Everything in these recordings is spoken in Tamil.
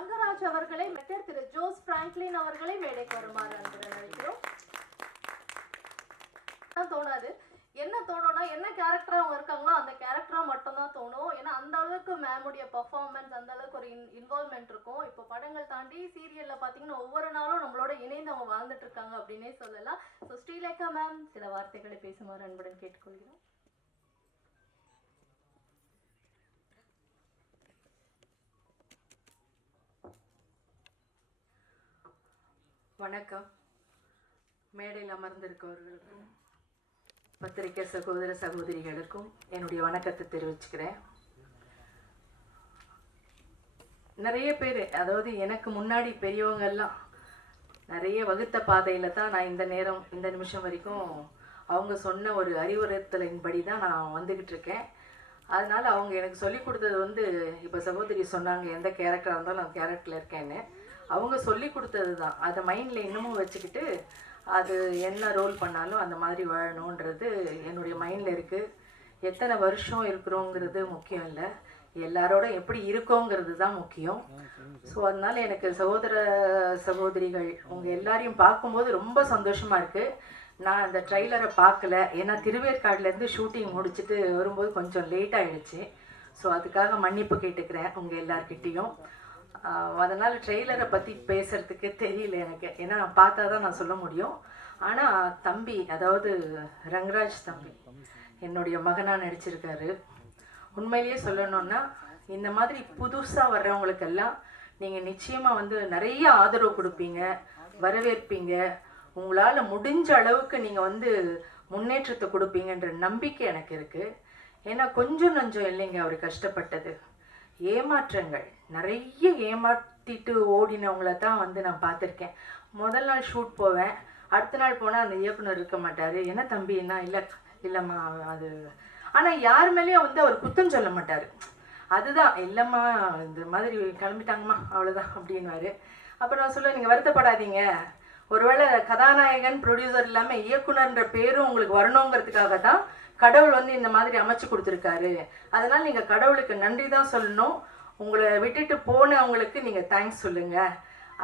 ரங்கராஜ் அவர்களை மெட்டர் திரு ஜோஸ் பிராங்க்லின் அவர்களை மேடைக்கு வருமாறு அன்புடன் அழைக்கிறோம். தான் தோணாது? என்ன தோணும்னா என்ன கேரக்டரா அவங்க இருக்காங்களோ அந்த கேரக்டரா மட்டும்தான் தோணும். ஏன்னா அந்த அளவுக்கு மேமுடைய பர்ஃபார்மன்ஸ் அந்த அளவுக்கு ஒரு இன் இன்வால்மெண்ட் இருக்கும். இப்போ படங்கள் தாண்டி சீரியல்ல பாத்தீங்கன்னா ஒவ்வொரு நாளும் நம்மளோட இணைந்து அவங்க வாழ்ந்துட்டு இருக்காங்க அப்படின்னே சொல்லலாம். ஸோ ஸ்ரீலேகா மேம் சில வார்த்தைகளை பேசுமாறு அன்புடன் கேட்டுக்கொள்கிறோம். வணக்கம். மேடையில் அமர்ந்திருக்கவர்களுக்கும் பத்திரிகை சகோதர சகோதரிகளுக்கும் என்னுடைய வணக்கத்தை தெரிவிச்சுக்கிறேன். நிறைய பேர் அதாவது எனக்கு முன்னாடி பெரியவங்கெல்லாம் நிறைய வகுத்த பாதையில் தான் நான் இந்த நேரம் இந்த நிமிஷம் வரைக்கும் அவங்க சொன்ன ஒரு அறிவுறுத்தலின்படி தான் நான் வந்துக்கிட்டு இருக்கேன். அதனால் அவங்க எனக்கு சொல்லிக் கொடுத்தது வந்து இப்போ சகோதரி சொன்னாங்க எந்த கேரக்டராக இருந்தாலும் நான் கேரக்டரில் இருக்கேன்னு. அவங்க சொல்லி கொடுத்தது தான். அதை மைண்டில் இன்னமும் வச்சுக்கிட்டு அது என்ன ரோல் பண்ணாலும் அந்த மாதிரி வாழணுன்றது என்னுடைய மைண்டில் இருக்குது எத்தனை வருஷம் இருக்கிறோங்கிறது முக்கியம் இல்லை. எல்லாரோட எப்படி இருக்கோங்கிறது தான் முக்கியம். ஸோ அதனால எனக்கு சகோதர சகோதரிகள் உங்கள் எல்லாரையும் பார்க்கும்போது ரொம்ப சந்தோஷமாக இருக்குது நான் அந்த ட்ரைலரை பார்க்கல. ஏன்னா திருவேற்காடுலேருந்து ஷூட்டிங் முடிச்சுட்டு வரும்போது கொஞ்சம் லேட் ஆயிடுச்சு. ஸோ அதுக்காக மன்னிப்பு கேட்டுக்கிறேன் உங்கள் எல்லார்கிட்டேயும். அதனால் ட்ரெய்லரை பற்றி பேசுகிறதுக்கு தெரியல எனக்கு. ஏன்னா நான் பார்த்தா தான் நான் சொல்ல முடியும். ஆனால் தம்பி அதாவது ரங்கராஜ் தம்பி என்னுடைய மகனாக நடிச்சிருக்காரு. உண்மையிலேயே சொல்லணும்னா இந்த மாதிரி புதுசாக வர்றவங்களுக்கெல்லாம் நீங்கள் நிச்சயமாக வந்து நிறைய ஆதரவு கொடுப்பீங்க வரவேற்பீங்க. உங்களால் முடிஞ்ச அளவுக்கு நீங்கள் வந்து முன்னேற்றத்தை கொடுப்பீங்கன்ற நம்பிக்கை எனக்கு இருக்குது ஏன்னா கொஞ்சம் நஞ்சம் இல்லைங்க அவர் கஷ்டப்பட்டது. ஏமாற்றங்கள். நிறைய ஏமாற்றிட்டு ஓடினவங்கள தான் வந்து நான் பார்த்துருக்கேன். முதல் நாள் ஷூட் போவேன். அடுத்த நாள் போனால் அந்த இயக்குனர் இருக்க மாட்டார். என்ன தம்பி? என்ன? இல்லை இல்லைம்மா அது ஆனால் யார் மேலேயும் வந்து அவர் குத்தம் சொல்ல மாட்டார். அதுதான் இல்லைம்மா இந்த மாதிரி கிளம்பிட்டாங்கம்மா அவ்வளோதான் அப்படின்வாரு அப்புறம் நான் சொல்லுவேன் நீங்கள் வருத்தப்படாதீங்க. ஒருவேளை கதாநாயகன் ப்ரொடியூசர் இல்லாமல் இயக்குனர்ன்ற பேரும் உங்களுக்கு வரணுங்கிறதுக்காக தான் கடவுள் வந்து இந்த மாதிரி அமைச்சு கொடுத்துருக்காரு. அதனால் நீங்கள் கடவுளுக்கு நன்றி தான் சொல்லணும். உங்களை விட்டுட்டு போனவங்களுக்கு நீங்கள் தேங்க்ஸ் சொல்லுங்கள்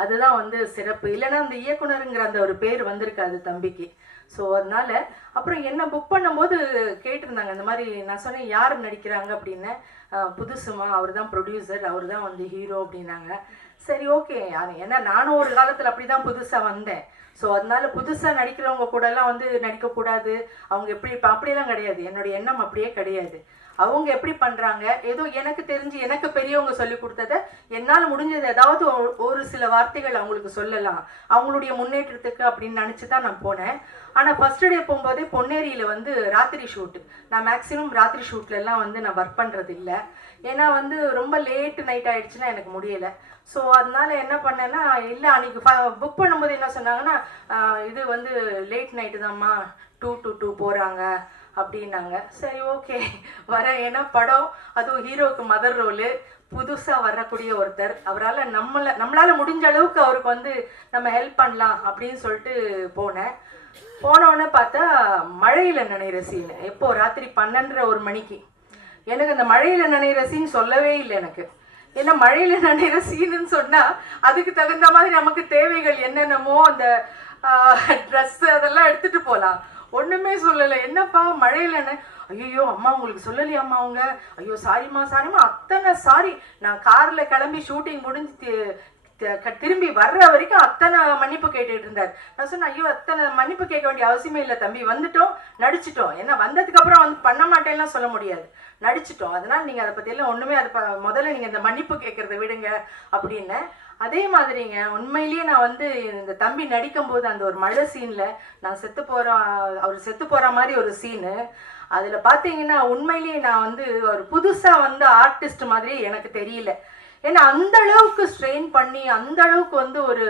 அதுதான் வந்து சிறப்பு. இல்லைன்னா அந்த இயக்குனருங்கிற அந்த ஒரு பேர் வந்திருக்காது தம்பிக்கு. ஸோ அதனால அப்புறம் என்ன புக் பண்ணும்போது கேட்டிருந்தாங்க இந்த மாதிரி நான் சொன்னேன் யார் நடிக்கிறாங்க அப்படின்னு. புதுசுமா அவர் தான் ப்ரொடியூசர் அவர் தான் வந்து ஹீரோ அப்படின்னாங்க. சரி ஓகே ஏன்னா நானும் ஒரு காலத்தில் அப்படி தான் புதுசாக வந்தேன். ஸோ அதனால புதுசாக நடிக்கிறவங்க கூடலாம் வந்து நடிக்கக்கூடாது. அவங்க எப்படி இப்போ அப்படியெல்லாம் கிடையாது. என்னுடைய எண்ணம் அப்படியே கிடையாது. அவங்க எப்படி பண்ணுறாங்க ஏதோ எனக்கு தெரிஞ்சு எனக்கு பெரியவங்க சொல்லி கொடுத்ததை என்னால் முடிஞ்சது ஏதாவது ஒரு- ஒரு சில வார்த்தைகள் அவங்களுக்கு சொல்லலாம். அவங்களுடைய முன்னேற்றத்துக்கு அப்படின்னு நினச்சி தான் நான் போனேன். ஆனால் ஃபஸ்ட்டு டே போகும்போதே பொன்னேரியில் வந்து ராத்திரி ஷூட்டு நான் மேக்ஸிமம் ராத்திரி ஷூட்லலாம் வந்து நான் ஒர்க் பண்ணுறது இல்லை. ஏன்னா வந்து ரொம்ப லேட் நைட் ஆயிடுச்சுன்னா எனக்கு முடியலை. ஸோ அதனால என்ன பண்ணேன்னா இல்லை அன்னைக்கு புக் பண்ணும்போது என்ன சொன்னாங்கன்னா இது வந்து லேட் நைட்டு தான்மா டூ டு டூ போகிறாங்க அப்படின்னாங்க. சரி ஓகே வரேன். ஏன்னா படம் அதுவும் ஹீரோவுக்கு மதர் ரோலு புதுசாக வரக்கூடிய ஒருத்தர். அவரால் நம்மளை நம்மளால் முடிஞ்ச அளவுக்கு அவருக்கு வந்து நம்ம ஹெல்ப் பண்ணலாம் அப்படின்னு சொல்லிட்டு போனேன். போனோடனே பார்த்தா மழையில் நினைகிற சீன் எப்போ? ராத்திரி பன்னெண்டரை ஒரு மணிக்கு. எனக்கு அந்த மழையில் நினைகிற சீன் சொல்லவே இல்லை எனக்கு. ஏன்னா மழையில் நனைகிற சீனுன்னு சொன்னால் அதுக்கு தகுந்த மாதிரி நமக்கு தேவைகள் என்னென்னமோ அந்த ட்ரெஸ் அதெல்லாம் எடுத்துகிட்டு போகலாம் ஒன்றுமே சொல்லலை. என்னப்பா மழையில ஐயோ அம்மா உங்களுக்கு சொல்லலையாம்மா அவங்க? ஐயோ சாரிம்மா சாரிம்மா. அத்தனை சாரி நான் காரில் கிளம்பி ஷூட்டிங் முடிஞ்சு திரும்பி வர்ற வரைக்கும் அத்தனை மன்னிப்பு கேட்டுட்டு இருந்தார். நான் சொன்னேன் ஐயோ அத்தனை மன்னிப்பு கேட்க வேண்டிய அவசியமே இல்லை தம்பி. வந்துட்டோம் நடிச்சிட்டோம். ஏன்னா வந்ததுக்கு அப்புறம் வந்து பண்ண மாட்டேன்லாம் சொல்ல முடியாது. நடிச்சிட்டோம். அதனால நீங்க அதை பத்தியெல்லாம் ஒண்ணுமே அதை முதல்ல நீங்க இந்த மன்னிப்பு கேட்கறத விடுங்க அப்படின்னு. அதே மாதிரிங்க உண்மையிலேயே நான் வந்து இந்த தம்பி நடிக்கும் போது அந்த ஒரு மழை சீன்ல நான் செத்து போற அவர் செத்து போற மாதிரி ஒரு சீனு. அதுல பாத்தீங்கன்னா உண்மையிலேயே நான் வந்து ஒரு புதுசா வந்த ஆர்டிஸ்ட் மாதிரி எனக்கு தெரியல. ஏன்னா அந்த அளவுக்கு ஸ்ட்ரெயின் பண்ணி அந்த அளவுக்கு வந்து ஒரு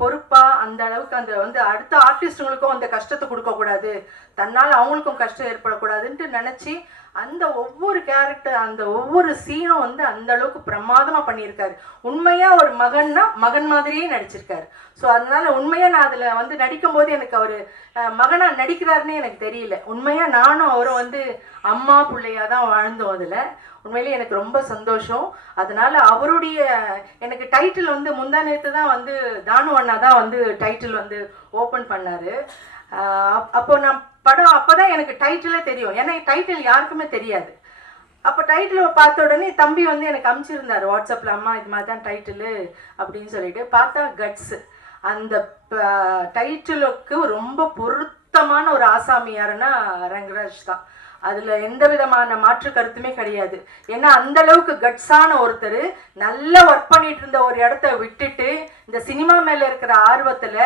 பொறுப்பாக அந்த அளவுக்கு அந்த வந்து அடுத்த ஆர்டிஸ்ட்டுங்களுக்கும் அந்த கஷ்டத்தை கொடுக்கக்கூடாது. தன்னால் அவங்களுக்கும் கஷ்டம் ஏற்படக்கூடாதுன்ட்டு நினச்சி அந்த ஒவ்வொரு கேரக்டர் அந்த ஒவ்வொரு சீனும் வந்து அந்த அளவுக்கு பிரமாதமா பண்ணியிருக்காரு. உண்மையா ஒரு மகன்னா மகன் மாதிரியே நடிச்சிருக்காரு. ஸோ அதனால உண்மையா நான் அதுல வந்து நடிக்கும் போது எனக்கு அவர் மகனா நடிக்கிறாருன்னு எனக்கு தெரியல. உண்மையா நானும் அவரும் வந்து அம்மா பிள்ளையா தான் வாழ்ந்தோம் அதுல. உண்மையிலேயே எனக்கு ரொம்ப சந்தோஷம். அதனால அவருடைய எனக்கு டைட்டில் வந்து முந்தா நேத்து தான் வந்து தானு அண்ணா தான் வந்து டைட்டில் வந்து ஓப்பன் பண்ணாரு. அப்போ நான் படம் எனக்கு டைட்டிலே தெரியும். ஏன்னா டைட்டில் யாருக்குமே தெரியாது. அப்போ டைட்டில் பார்த்த உடனே தம்பி வந்து எனக்கு அனுப்பிச்சிருந்தாரு வாட்ஸ்அப்பில் அம்மா இது மாதிரி தான் டைட்டிலு அப்படின்னு சொல்லிட்டு. பார்த்தா கட்ஸ் அந்த டைட்டிலுக்கு ரொம்ப பொருத்தமான ஒரு ஆசாமி யாருன்னா ரங்கராஜ் தான். அதுல எந்த விதமான மாற்று கருத்துமே கிடையாது. ஏன்னா அந்த அளவுக்கு கட்ஸான ஒருத்தர் நல்லா ஒர்க் பண்ணிட்டு இருந்த ஒரு இடத்த விட்டுட்டு இந்த சினிமா மேல இருக்கிற ஆர்வத்துல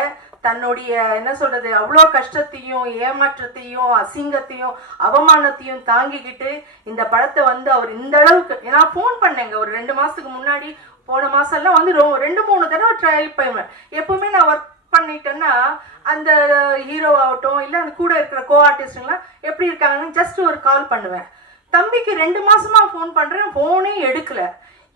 தன்னுடைய என்ன சொல்றது அவ்வளோ கஷ்டத்தையும் ஏமாற்றத்தையும் அசிங்கத்தையும் அவமானத்தையும் தாங்கிக்கிட்டு இந்த படத்தை வந்து அவர் இந்த அளவுக்கு நான் ஃபோன் பண்ணேங்க. ஒரு ரெண்டு மாசத்துக்கு முன்னாடி போன மாசம்லாம் வந்து ரொ ரெண்டு மூணு தடவை ட்ரையல் பண்ணுவேன் எப்பவுமே நான் ஒர்க் பண்ணிட்டேன்னா அந்த ஹீரோ ஆகட்டும் இல்லை அந்த கூட இருக்கிற கோ ஆர்டிஸ்ட்டுங்களாம் எப்படி இருக்காங்கன்னு ஜஸ்ட் ஒரு கால் பண்ணுவேன். தம்பிக்கு ரெண்டு மாசமா ஃபோன் பண்றேன் ஃபோனே எடுக்கல.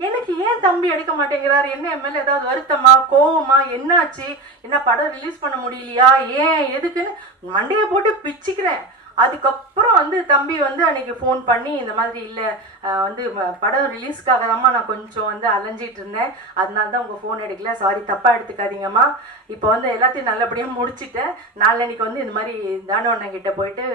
எனக்கு ஏன் தம்பி எடுக்க மாட்டேங்கிறாரு? என்ன என் மேலே ஏதாவது வருத்தமா கோவமா? என்னாச்சு? என்ன படம் ரிலீஸ் பண்ண முடியலையா? ஏன்? எதுக்குன்னு மண்டையை போட்டு பிச்சுக்கிறேன். அதுக்கப்புறம் வந்து தம்பி வந்து அன்னைக்கு ஃபோன் பண்ணி இந்த மாதிரி இல்லை வந்து படம் ரிலீஸ்க்காக தான்மா நான் கொஞ்சம் வந்து அலைஞ்சிட்டு இருந்தேன். அதனால தான் உங்கள் ஃபோன் எடுக்கல. சாரி தப்பாக எடுத்துக்காதீங்கம்மா. இப்போ வந்து எல்லாத்தையும் நல்லபடியாக முடிச்சுட்டேன். நாளன்னைக்கு வந்து இந்த மாதிரி தானோ அண்ணன் கிட்டே போயிட்டு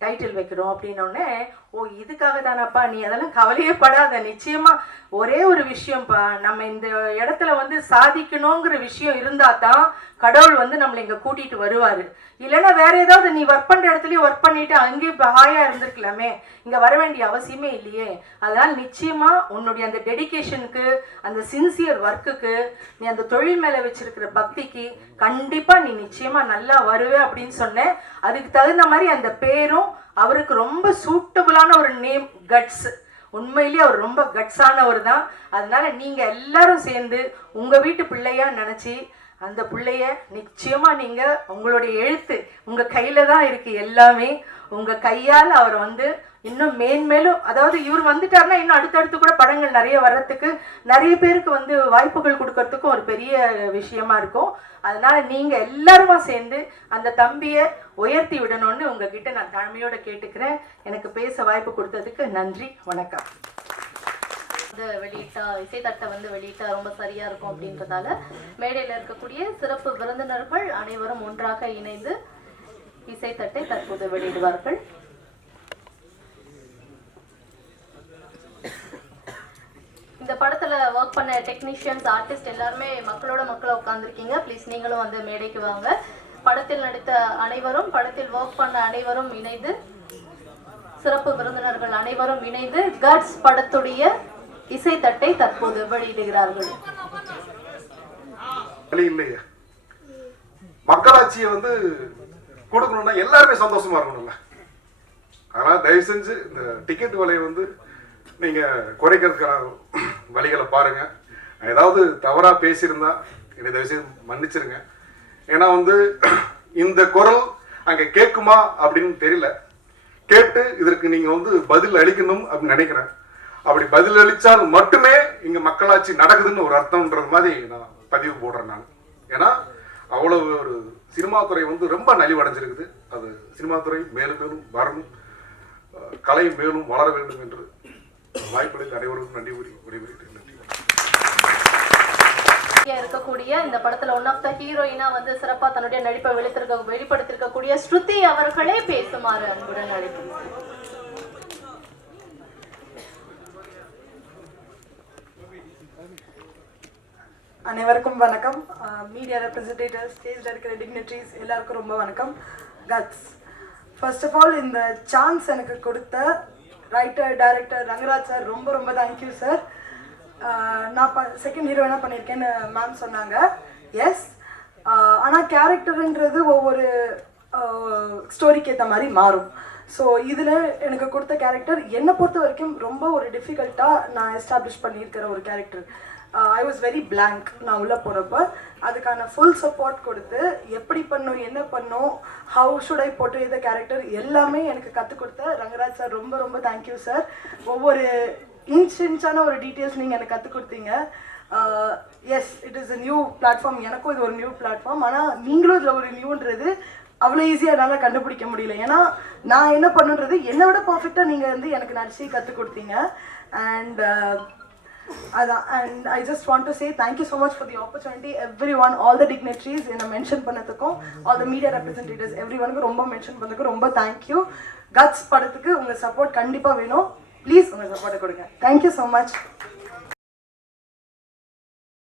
டைட்டில் வைக்கிறோம் அப்படின்னோடனே ஓ இதுக்காக தானப்பா நீ அதெல்லாம் கவலையே படாத. நிச்சயமா ஒரே ஒரு விஷயம்ப்பா. நம்ம இந்த இடத்துல வந்து சாதிக்கணுங்கிற விஷயம் இருந்தா தான் கடவுள் வந்து நம்மளை இங்கே கூட்டிட்டு வருவாரு. இல்லைன்னா வேற ஏதாவது நீ ஒர்க் பண்ற இடத்துலயே ஒர்க் பண்ணிட்டு அங்கேயும் இப்போ ஹாயா இருந்திருக்கலாமே. இங்க வர வேண்டிய அவசியமே இல்லையே. அதனால நிச்சயமா உன்னுடைய அந்த டெடிகேஷனுக்கு அந்த சின்சியர் ஒர்க்குக்கு நீ அந்த தொழில் மேல வச்சிருக்கிற பக்திக்கு கண்டிப்பா நீ நிச்சயமா நல்லா வருவே அப்படின்னு சொன்னேன். அதுக்கு தகுந்த மாதிரி அந்த பேரும் அவருக்கு ரொம்ப சூட்டபுளான ஒரு நேம் கட்ஸ் உண்மையிலேயே அவர் ரொம்ப கட்ஸானவர் தான். அதனால நீங்க எல்லாரும் சேர்ந்து உங்க வீட்டு பிள்ளையா நினைச்சு அந்த பிள்ளைய நிச்சயமா நீங்க உங்களுடைய எழுத்து உங்க கையில தான் இருக்கு எல்லாமே. உங்க கையால் அவர் வந்து இன்னும் மேன்மேலும் அதாவது இவர் வந்துட்டாருன்னா இன்னும் அடுத்தடுத்து கூட படங்கள் நிறைய வர்றதுக்கு நிறைய பேருக்கு வந்து வாய்ப்புகள் கொடுக்கறதுக்கும் ஒரு பெரிய விஷயமா இருக்கும். அதனால நீங்க எல்லாருமா சேர்ந்து அந்த தம்பியை உயர்த்தி விடணும்னு உங்ககிட்ட நான் தாழ்மையோட கேட்டுக்கிறேன். எனக்கு பேச வாய்ப்பு கொடுத்ததுக்கு நன்றி வணக்கம். வந்து வெளியிட்டா இசைத்தட்டை வந்து வெளியிட்டா ரொம்ப சரியா இருக்கும் அப்படின்றதால மேடையில இருக்கக்கூடிய சிறப்பு விருந்தினர்கள் அனைவரும் ஒன்றாக இணைந்து இசைத்தட்டை தற்போது வெளியிடுவார்கள். இந்த படத்துல ஒர்க் பண்ண டெக்னீஷியன்ஸ் ஆர்டிஸ்ட் எல்லாருமே மக்களோட மக்களை உட்காந்துருக்கீங்க ப்ளீஸ் நீங்களும் வந்து மேடைக்கு வாங்க. படத்தில் நடித்த அனைவரும் படத்தில் ஒர்க் பண்ண அனைவரும் இணைந்து சிறப்பு விருந்தினர்கள் அனைவரும் இணைந்து கட்ஸ் படத்துடைய இசைத்தட்டை தற்போது வெளியிடுகிறார்கள். வழி இல்லையே மக்களாட்சியை வந்து கொடுக்கணும்னா எல்லாருமே சந்தோஷமா இருக்கணும்ல. அதனால தயவு செஞ்சு இந்த டிக்கெட் விலையை வந்து நீங்க குறைக்கிறதுக்கான வழிகளை பாருங்க. ஏதாவது தவறா பேசியிருந்தா என்னை தயவு செய்து மன்னிச்சிருங்க. ஏன்னா வந்து இந்த குரல் அங்க கேட்குமா அப்படின்னு தெரியல. கேட்டு இதற்கு நீங்க வந்து பதில் அளிக்கணும் அப்படின்னு நினைக்கிறேன். அப்படி பதிலளித்தால் மட்டுமே இங்கே மக்களாட்சி நடக்குதுன்னு ஒரு அர்த்தம்ன்றது மாதிரி நான் பதிவு போடுறேன் நான். ஏன்னா அவ்வளவு ஒரு சினிமா துறை வந்து ரொம்ப நலிவடைஞ்சிருக்குது. அது சினிமா துறை மேலும் மேலும் வரணும் கலை மேலும் வளர வேண்டும் என்று வாய்ப்புகளுக்கு அனைவருக்கும் நன்றி கூறி விடைபெறுகிறேன். நன்றி. இருக்கக்கூடிய இந்த படத்துல ஒன் ஆஃப் த ஹீரோயினா வந்து சிறப்பா தன்னுடைய நடிப்பை வெளித்திருக்க வெளிப்படுத்திருக்கக்கூடிய ஸ்ருதி அவர்களே பேசுமாறு அன்புடன் அழைக்கிறேன். அனைவருக்கும் வணக்கம். மீடியா ரெப்ரசன்டேட்டிவ் ஸ்டேஜில் இருக்கிற டிக்னட்ரிஸ் எல்லாருக்கும் ரொம்ப வணக்கம். கட்ஸ் ஃபர்ஸ்ட் ஆஃப் ஆல் இந்த சான்ஸ் எனக்கு கொடுத்த ரைட்டர் டைரக்டர் ரங்கராஜ் சார் ரொம்ப ரொம்ப தேங்க்யூ சார் நான் ப செகண்ட் ஹீரோயினாக பண்ணியிருக்கேன்னு மேம் சொன்னாங்க. எஸ் ஆனால் கேரக்டருன்றது ஒவ்வொரு ஸ்டோரிக்கு ஏற்ற மாதிரி மாறும். ஸோ இதில் எனக்கு கொடுத்த கேரக்டர் என்னை பொறுத்த வரைக்கும் ரொம்ப ஒரு டிஃபிகல்ட்டாக நான் எஸ்டாப்ளிஷ் பண்ணியிருக்கிற ஒரு character I was very blank நான் உள்ளே போகிறப்ப அதுக்கான ஃபுல் சப்போர்ட் கொடுத்து எப்படி பண்ணும் என்ன பண்ணும் ஹவு ஷுட் ஐ போட்டு இந்த கேரக்டர் எல்லாமே எனக்கு கற்றுக் கொடுத்த ரங்கராஜ் சார் ரொம்ப ரொம்ப தேங்க்யூ சார் ஒவ்வொரு இன்ச் இன்ச்சான ஒரு டீட்டெயில்ஸ் நீங்கள் எனக்கு கற்றுக் கொடுத்தீங்க. Yes it is a new platform எனக்கும் இது ஒரு நியூ பிளாட்ஃபார்ம் ஆனால் நீங்களும் இதில் ஒரு நியூன்றது அவ்வளோ ஈஸியாக என்னால் கண்டுபிடிக்க முடியல. ஏன்னா நான் என்ன பண்ணுன்றது என்னை விட பர்ஃபெக்டாக நீங்கள் வந்து எனக்கு நடிச்சு கற்றுக் கொடுத்தீங்க. அண்ட் அதான். And I just want to say thank you so much for the opportunity everyone all the dignitaries என்னை மென்ஷன் பண்ணதுக்கும் ஆல் த மீடியா ரெப்ரஸன்டேட்டிவ்ஸ் எவ்ரி ஒனுக்கு ரொம்ப மென்ஷன் பண்ணதுக்கு ரொம்ப தேங்க்யூ கட்ஸ் படத்துக்கு உங்கள் சப்போர்ட் கண்டிப்பாக வேணும். ப்ளீஸ் உங்கள் சப்போர்ட்டை கொடுங்க. Thank you so much